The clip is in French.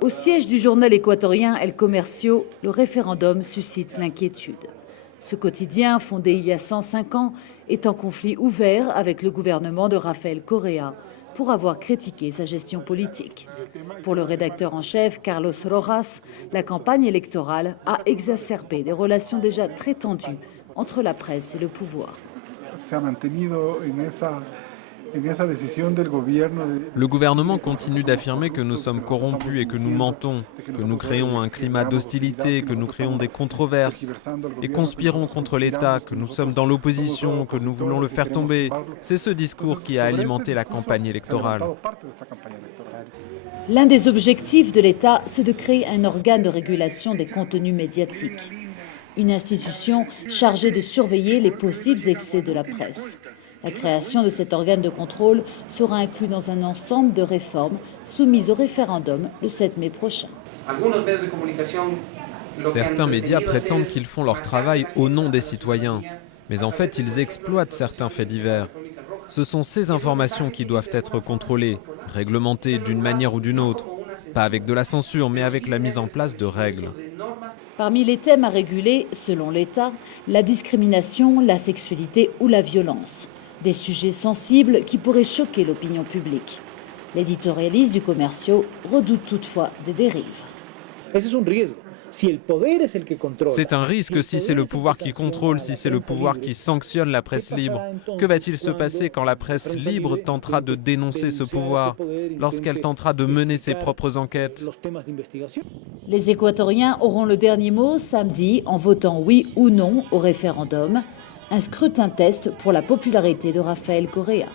Au siège du journal équatorien El Comercio, le référendum suscite l'inquiétude. Ce quotidien, fondé il y a 105 ans, est en conflit ouvert avec le gouvernement de Rafael Correa pour avoir critiqué sa gestion politique. Pour le rédacteur en chef, Carlos Rojas, la campagne électorale a exacerbé des relations déjà très tendues entre la presse et le pouvoir. Le gouvernement continue d'affirmer que nous sommes corrompus et que nous mentons, que nous créons un climat d'hostilité, que nous créons des controverses et conspirons contre l'État, que nous sommes dans l'opposition, que nous voulons le faire tomber. C'est ce discours qui a alimenté la campagne électorale. L'un des objectifs de l'État, c'est de créer un organe de régulation des contenus médiatiques. Une institution chargée de surveiller les possibles excès de la presse. La création de cet organe de contrôle sera inclue dans un ensemble de réformes soumises au référendum le 7 mai prochain. Certains médias prétendent qu'ils font leur travail au nom des citoyens, mais en fait ils exploitent certains faits divers. Ce sont ces informations qui doivent être contrôlées, réglementées d'une manière ou d'une autre, pas avec de la censure, mais avec la mise en place de règles. Parmi les thèmes à réguler, selon l'État, la discrimination, la sexualité ou la violence. Des sujets sensibles qui pourraient choquer l'opinion publique. L'éditorialiste du Comercio redoute toutefois des dérives. C'est un risque si c'est le pouvoir qui contrôle, si c'est le pouvoir qui sanctionne la presse libre. Que va-t-il se passer quand la presse libre tentera de dénoncer ce pouvoir, lorsqu'elle tentera de mener ses propres enquêtes? Les Équatoriens auront le dernier mot samedi en votant oui ou non au référendum. Un scrutin test pour la popularité de Rafael Correa.